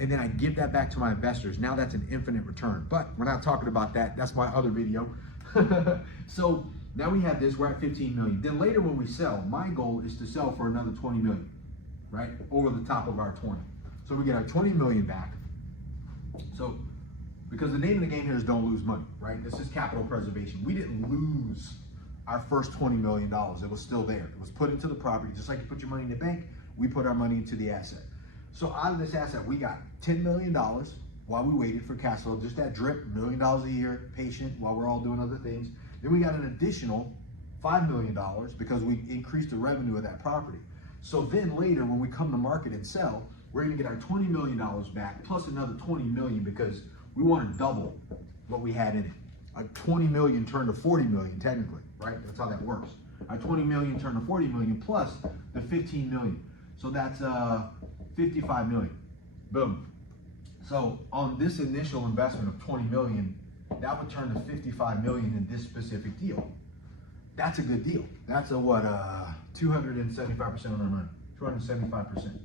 and then I give that back to my investors. Now that's an infinite return, but we're not talking about that. That's my other video. So now we have this, we're at 15 million. Then later when we sell, my goal is to sell for another 20 million, right? Over the top of our 20. So we get our 20 million back. So, because the name of the game here is don't lose money, right? This is capital preservation. We didn't lose our first $20 million. It was still there. It was put into the property. Just like you put your money in the bank, we put our money into the asset. So out of this asset, we got $10 million while we waited for cash flow, just that drip, $1 million a year, patient, while we're all doing other things. Then we got an additional $5 million because we increased the revenue of that property. So then later, when we come to market and sell, we're gonna get our $20 million back plus another 20 million because we want to double what we had in it. A 20 million turned to 40 million technically, right? That's how that works. Our 20 million turned to 40 million plus the 15 million. So that's 55 million. Boom. So on this initial investment of 20 million, that would turn to 55 million in this specific deal. That's a good deal. That's a what, 275% on our money, 275%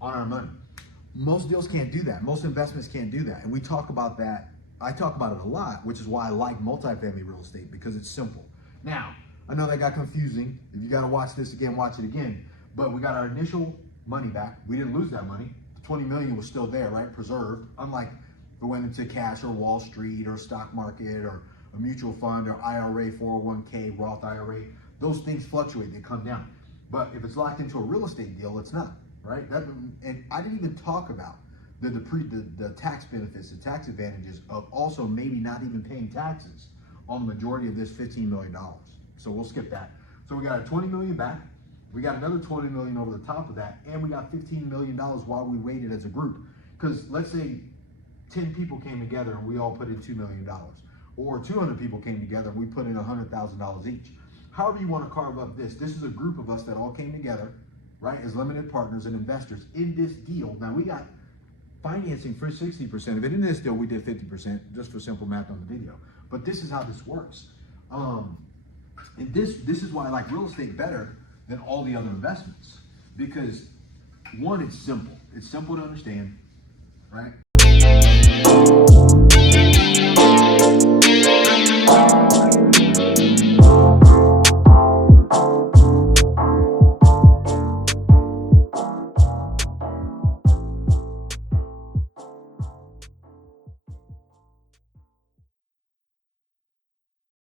on our money. Most deals can't do that. Most investments can't do that. And we talk about that. I talk about it a lot, which is why I like multifamily real estate, because it's simple. Now, I know that got confusing. If you got to watch this again, watch it again. But we got our initial money back. We didn't lose that money. The 20 million was still there, right? Preserved. Unlike if it went into cash or Wall Street or stock market or a mutual fund or IRA, 401k, Roth IRA. Those things fluctuate, they come down. But if it's locked into a real estate deal, it's not, right? And I didn't even talk about the tax benefits, the tax advantages of also maybe not even paying taxes on the majority of this $15 million. So we'll skip that. So we got our 20 million back. We got another 20 million over the top of that. And we got $15 million while we waited as a group. Because let's say 10 people came together and we all put in $2 million. Or 200 people came together and we put in $100,000 each. However you want to carve up this is a group of us that all came together, right, as limited partners and investors in this deal. Now we got financing for 60% of it. In this deal, we did 50%, just for simple math on the video. But this is how this works. And this is why I like real estate better than all the other investments. Because one, it's simple. It's simple to understand, right?